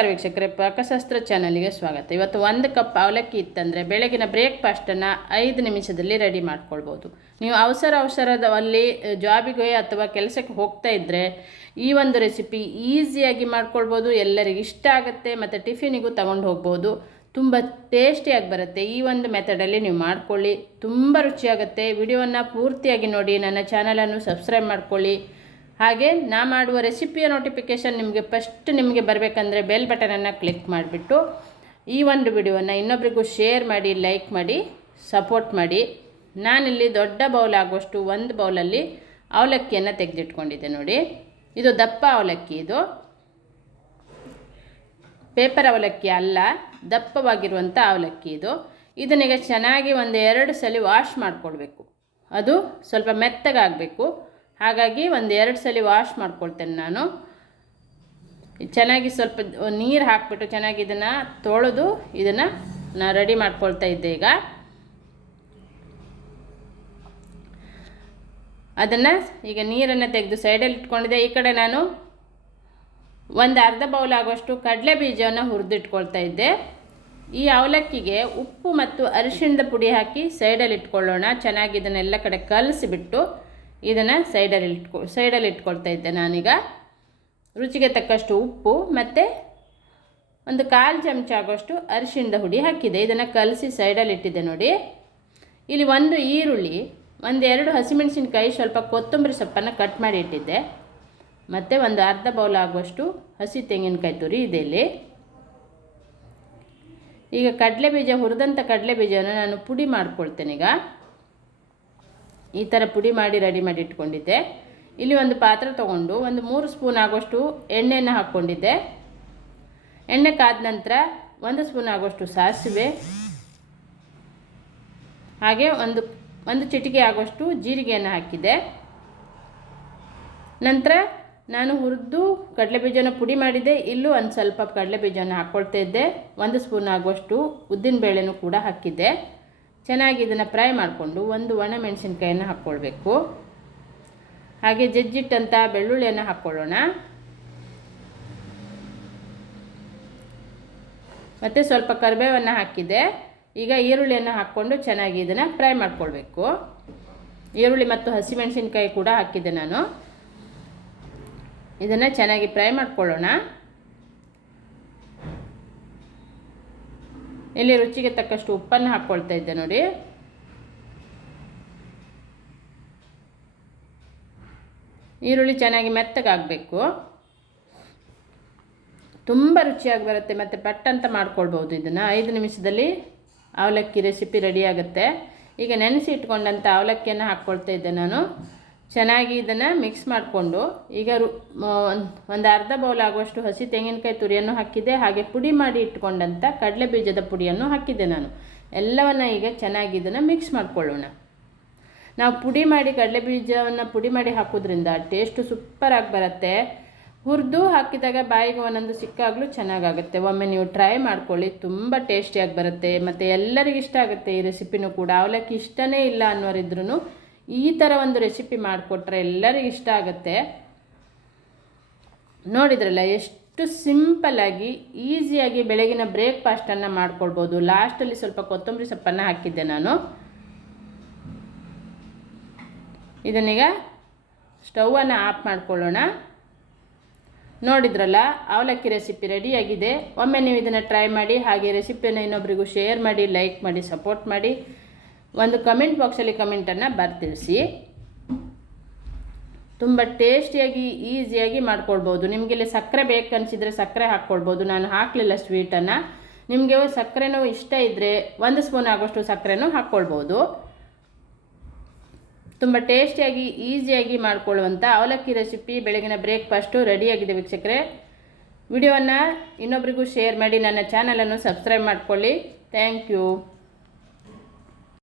ನಮಸ್ಕಾರ ವೀಕ್ಷಕರೇ, ಪಾಕಶಾಸ್ತ್ರ ಚಾನಲ್ಗೆ ಸ್ವಾಗತ. ಇವತ್ತು 1 ಕಪ್ ಅವಲಕ್ಕಿ ಇತ್ತಂದರೆ ಬೆಳಗಿನ ಬ್ರೇಕ್ಫಾಸ್ಟನ್ನು 5 ನಿಮಿಷದಲ್ಲಿ ರೆಡಿ ಮಾಡ್ಕೊಳ್ಬೋದು. ನೀವು ಅವಸರದಲ್ಲಿ ಜಾಬಿಗೆ ಅಥವಾ ಕೆಲಸಕ್ಕೆ ಹೋಗ್ತಾ ಇದ್ದರೆ ಈ ಒಂದು ರೆಸಿಪಿ ಈಸಿಯಾಗಿ ಮಾಡ್ಕೊಳ್ಬೋದು. ಎಲ್ಲರಿಗೂ ಇಷ್ಟ ಆಗುತ್ತೆ ಮತ್ತು ಟಿಫಿನಿಗೂ ತಗೊಂಡು ಹೋಗ್ಬೋದು. ತುಂಬ ಟೇಸ್ಟಿಯಾಗಿ ಬರುತ್ತೆ. ಈ ಒಂದು ಮೆಥಡಲ್ಲಿ ನೀವು ಮಾಡ್ಕೊಳ್ಳಿ, ತುಂಬ ರುಚಿಯಾಗುತ್ತೆ. ವಿಡಿಯೋವನ್ನು ಪೂರ್ತಿಯಾಗಿ ನೋಡಿ, ನನ್ನ ಚಾನಲನ್ನು ಸಬ್ಸ್ಕ್ರೈಬ್ ಮಾಡ್ಕೊಳ್ಳಿ. ಹಾಗೆ ನಾ ಮಾಡುವ ರೆಸಿಪಿಯ ನೋಟಿಫಿಕೇಷನ್ ನಿಮಗೆ ಬರಬೇಕಂದ್ರೆ ಬೆಲ್ ಬಟನನ್ನು ಕ್ಲಿಕ್ ಮಾಡಿಬಿಟ್ಟು ಈ ಒಂದು ವಿಡಿಯೋವನ್ನು ಇನ್ನೊಬ್ಬರಿಗೂ ಶೇರ್ ಮಾಡಿ, ಲೈಕ್ ಮಾಡಿ, ಸಪೋರ್ಟ್ ಮಾಡಿ. ನಾನಿಲ್ಲಿ ದೊಡ್ಡ ಬೌಲ್ ಆಗುವಷ್ಟು 1 ಬೌಲಲ್ಲಿ ಅವಲಕ್ಕಿಯನ್ನು ತೆಗೆದಿಟ್ಕೊಂಡಿದ್ದೆ ನೋಡಿ. ಇದು ದಪ್ಪ ಅವಲಕ್ಕಿ, ಇದು ಪೇಪರ್ ಅವಲಕ್ಕಿ ಅಲ್ಲ, ದಪ್ಪವಾಗಿರುವಂಥ ಅವಲಕ್ಕಿ ಇದು. ಇದನ್ನೀಗ ಚೆನ್ನಾಗಿ 1-2 ಸಲ ವಾಶ್ ಮಾಡಿಕೊಳ್ಬೇಕು. ಅದು ಸ್ವಲ್ಪ ಮೆತ್ತಗಾಗಬೇಕು. ಹಾಗಾಗಿ 1-2 ಸಲ ವಾಶ್ ಮಾಡ್ಕೊಳ್ತೇನೆ ನಾನು. ಚೆನ್ನಾಗಿ ಸ್ವಲ್ಪ ನೀರು ಹಾಕಿಬಿಟ್ಟು ಚೆನ್ನಾಗಿ ಇದನ್ನು ತೊಳೆದು ಇದನ್ನು ನಾನು ರೆಡಿ ಮಾಡ್ಕೊಳ್ತಾ ಇದ್ದೆ. ಈಗ ಅದನ್ನು ನೀರನ್ನು ತೆಗೆದು ಸೈಡಲ್ಲಿ ಇಟ್ಕೊಂಡಿದ್ದೆ. ಈ ಕಡೆ ನಾನು ಅರ್ಧ ಬೌಲ್ ಆಗುವಷ್ಟು ಕಡಲೆ ಬೀಜವನ್ನು ಹುರಿದಿಟ್ಕೊಳ್ತಾ ಇದ್ದೆ. ಈ ಅವಲಕ್ಕಿಗೆ ಉಪ್ಪು ಮತ್ತು ಅರಿಶಿಣದ ಪುಡಿ ಹಾಕಿ ಸೈಡಲ್ಲಿ ಇಟ್ಕೊಳ್ಳೋಣ. ಚೆನ್ನಾಗಿ ಇದನ್ನೆಲ್ಲ ಕಡೆ ಕಲಸಿಬಿಟ್ಟು ಇದನ್ನು ಸೈಡಲ್ಲಿ ಇಟ್ಕೊಳ್ತಾ ಇದ್ದೆ ನಾನೀಗ. ರುಚಿಗೆ ತಕ್ಕಷ್ಟು ಉಪ್ಪು ಮತ್ತು 1/4 ಚಮಚ ಆಗೋಷ್ಟು ಅರಿಶಿಣದ ಹುಡಿ ಹಾಕಿದೆ. ಇದನ್ನು ಕಲಸಿ ಸೈಡಲ್ಲಿ ಇಟ್ಟಿದ್ದೆ ನೋಡಿ. ಇಲ್ಲಿ 1 ಈರುಳ್ಳಿ, 1-2 ಹಸಿಮೆಣಸಿನ್ಕಾಯಿ, ಸ್ವಲ್ಪ ಕೊತ್ತಂಬರಿ ಸೊಪ್ಪನ್ನು ಕಟ್ ಮಾಡಿ ಇಟ್ಟಿದ್ದೆ. ಮತ್ತು ಅರ್ಧ ಬೌಲ್ ಆಗುವಷ್ಟು ಹಸಿ ತೆಂಗಿನಕಾಯಿ ತುರಿ ಇದೆ ಇಲ್ಲಿ. ಈಗ ಹುರಿದಂಥ ಕಡಲೆ ಬೀಜವನ್ನು ನಾನು ಪುಡಿ ಮಾಡ್ಕೊಳ್ತೇನೆ. ಈಗ ಈ ಥರ ಪುಡಿ ಮಾಡಿ ರೆಡಿ ಮಾಡಿ ಇಟ್ಕೊಂಡಿದ್ದೆ. ಇಲ್ಲಿ ಒಂದು ಪಾತ್ರೆ ತೊಗೊಂಡು 3 ಸ್ಪೂನ್ ಆಗೋಷ್ಟು ಎಣ್ಣೆಯನ್ನು ಹಾಕ್ಕೊಂಡಿದ್ದೆ. ಎಣ್ಣೆ ಕಾದ ನಂತರ 1 ಸ್ಪೂನ್ ಆಗೋಷ್ಟು ಸಾಸಿವೆ, ಹಾಗೆ ಒಂದು ಚಿಟಿಕೆ ಆಗೋಷ್ಟು ಜೀರಿಗೆಯನ್ನು ಹಾಕಿದ್ದೆ. ನಂತರ ನಾನು ಹುರಿದು ಕಡಲೆಬೀಜನ ಪುಡಿ ಮಾಡಿದ್ದೆ. ಇಲ್ಲೂ ಒಂದು ಸ್ವಲ್ಪ ಕಡಲೆಬೀಜವನ್ನು ಹಾಕ್ಕೊಳ್ತಾ ಇದ್ದೆ. 1 ಸ್ಪೂನ್ ಆಗುವಷ್ಟು ಉದ್ದಿನಬೇಳೆನೂ ಕೂಡ ಹಾಕಿದ್ದೆ. ಚೆನ್ನಾಗಿ ಇದನ್ನು ಫ್ರೈ ಮಾಡಿಕೊಂಡು 1 ಒಣಮೆಣಸಿನ್ಕಾಯನ್ನು ಹಾಕ್ಕೊಳ್ಬೇಕು. ಹಾಗೆ ಜಜ್ಜಿಟ್ಟಂಥ ಬೆಳ್ಳುಳ್ಳಿಯನ್ನು ಹಾಕ್ಕೊಳ್ಳೋಣ. ಮತ್ತು ಸ್ವಲ್ಪ ಕರಿಬೇವನ್ನು ಹಾಕಿದ್ದೆ. ಈಗ ಈರುಳ್ಳಿಯನ್ನು ಹಾಕ್ಕೊಂಡು ಚೆನ್ನಾಗಿ ಇದನ್ನು ಫ್ರೈ ಮಾಡ್ಕೊಳ್ಬೇಕು. ಈರುಳ್ಳಿ ಮತ್ತು ಹಸಿಮೆಣಸಿನ್ಕಾಯಿ ಕೂಡ ಹಾಕಿದ್ದೆ ನಾನು. ಇದನ್ನು ಚೆನ್ನಾಗಿ ಫ್ರೈ ಮಾಡ್ಕೊಳ್ಳೋಣ. ಇಲ್ಲಿ ರುಚಿಗೆ ತಕ್ಕಷ್ಟು ಉಪ್ಪನ್ನು ಹಾಕ್ಕೊಳ್ತಾ ಇದ್ದೆ ನೋಡಿ. ಈರುಳ್ಳಿ ಚೆನ್ನಾಗಿ ಮೆತ್ತಗಾಗಬೇಕು. ತುಂಬ ರುಚಿಯಾಗಿ ಬರುತ್ತೆ ಮತ್ತು ಪಟ್ಟಂತ ಮಾಡ್ಕೊಳ್ಬೋದು. ಇದನ್ನು 5 ನಿಮಿಷದಲ್ಲಿ ಅವಲಕ್ಕಿ ರೆಸಿಪಿ ರೆಡಿಯಾಗುತ್ತೆ. ಈಗ ನೆನೆಸಿ ಇಟ್ಕೊಂಡಂಥ ಅವಲಕ್ಕಿಯನ್ನು ಹಾಕ್ಕೊಳ್ತಾ ಇದ್ದೆ ನಾನು. ಚೆನ್ನಾಗಿ ಇದನ್ನು ಮಿಕ್ಸ್ ಮಾಡಿಕೊಂಡು ಈಗ ಅರ್ಧ ಬೌಲ್ ಆಗುವಷ್ಟು ಹಸಿ ತೆಂಗಿನಕಾಯಿ ತುರಿಯನ್ನು ಹಾಕಿದ್ದೆ. ಹಾಗೆ ಪುಡಿ ಮಾಡಿ ಇಟ್ಕೊಂಡಂಥ ಕಡಲೆ ಬೀಜದ ಪುಡಿಯನ್ನು ಹಾಕಿದ್ದೆ ನಾನು. ಎಲ್ಲವನ್ನು ಈಗ ಚೆನ್ನಾಗಿ ಇದನ್ನು ಮಿಕ್ಸ್ ಮಾಡಿಕೊಳ್ಳೋಣ. ನಾವು ಕಡಲೆ ಬೀಜವನ್ನು ಪುಡಿ ಮಾಡಿ ಹಾಕೋದ್ರಿಂದ ಟೇಸ್ಟು ಸೂಪರಾಗಿ ಬರುತ್ತೆ. ಹುರಿದು ಹಾಕಿದಾಗ ಬಾಯಿಗೆ ಒಂದೊಂದು ಸಿಕ್ಕಾಗಲೂ ಚೆನ್ನಾಗಾಗುತ್ತೆ. ಒಮ್ಮೆ ನೀವು ಟ್ರೈ ಮಾಡ್ಕೊಳ್ಳಿ, ತುಂಬ ಟೇಸ್ಟಿಯಾಗಿ ಬರುತ್ತೆ ಮತ್ತು ಎಲ್ಲರಿಗೂ ಇಷ್ಟ ಆಗುತ್ತೆ ಈ ರೆಸಿಪಿನೂ ಕೂಡ. ಅವಲಕ್ಕಿ ಇಷ್ಟನೇ ಇಲ್ಲ ಅನ್ನೋರಿದ್ರೂ ಈ ಥರ ಒಂದು ರೆಸಿಪಿ ಮಾಡಿಕೊಟ್ರೆ ಎಲ್ಲರಿಗೂ ಇಷ್ಟ ಆಗುತ್ತೆ. ನೋಡಿದ್ರಲ್ಲ ಎಷ್ಟು ಸಿಂಪಲ್ಲಾಗಿ ಈಸಿಯಾಗಿ ಬೆಳಗಿನ ಬ್ರೇಕ್ಫಾಸ್ಟನ್ನು ಮಾಡ್ಕೊಳ್ಬೋದು. ಲಾಸ್ಟಲ್ಲಿ ಸ್ವಲ್ಪ ಕೊತ್ತಂಬರಿ ಸೊಪ್ಪನ್ನು ಹಾಕಿದ್ದೆ ನಾನು. ಇದನ್ನೀಗ ಸ್ಟವನ್ನು ಆಫ್ ಮಾಡ್ಕೊಳ್ಳೋಣ. ನೋಡಿದ್ರಲ್ಲ, ಅವಲಕ್ಕಿ ರೆಸಿಪಿ ರೆಡಿಯಾಗಿದೆ. ಒಮ್ಮೆ ನೀವು ಇದನ್ನು ಟ್ರೈ ಮಾಡಿ. ಹಾಗೆ ರೆಸಿಪಿಯನ್ನು ಇನ್ನೊಬ್ಬರಿಗೂ ಶೇರ್ ಮಾಡಿ, ಲೈಕ್ ಮಾಡಿ, ಸಪೋರ್ಟ್ ಮಾಡಿ. ಒಂದು ಕಮೆಂಟ್ ಬಾಕ್ಸಲ್ಲಿ ಕಮೆಂಟನ್ನು ಬರ್ತಿಳಿಸಿ. ತುಂಬ ಟೇಸ್ಟಿಯಾಗಿ ಈಸಿಯಾಗಿ ಮಾಡ್ಕೊಳ್ಬೋದು. ನಿಮಗೆಲ್ಲಿ ಸಕ್ಕರೆ ಬೇಕನ್ಸಿದ್ರೆ ಸಕ್ಕರೆ ಹಾಕ್ಕೊಳ್ಬೋದು. ನಾನು ಹಾಕಲಿಲ್ಲ ಸ್ವೀಟನ್ನು. ನಿಮಗೆ ಸಕ್ಕರೆನೂ ಇಷ್ಟ ಇದ್ದರೆ 1 ಸ್ಪೂನ್ ಆಗೋಷ್ಟು ಸಕ್ಕರೆನೂ ಹಾಕ್ಕೊಳ್ಬೋದು. ತುಂಬ ಟೇಸ್ಟಿಯಾಗಿ ಈಸಿಯಾಗಿ ಮಾಡ್ಕೊಳ್ಳುವಂಥ ಅವಲಕ್ಕಿ ರೆಸಿಪಿ ಬೆಳಗಿನ ಬ್ರೇಕ್ಫಾಸ್ಟು ರೆಡಿಯಾಗಿದೆ ವೀಕ್ಷಕರೇ. ವಿಡಿಯೋವನ್ನು ಇನ್ನೊಬ್ಬರಿಗೂ ಶೇರ್ ಮಾಡಿ, ನನ್ನ ಚಾನಲನ್ನು ಸಬ್ಸ್ಕ್ರೈಬ್ ಮಾಡ್ಕೊಳ್ಳಿ. Thank you.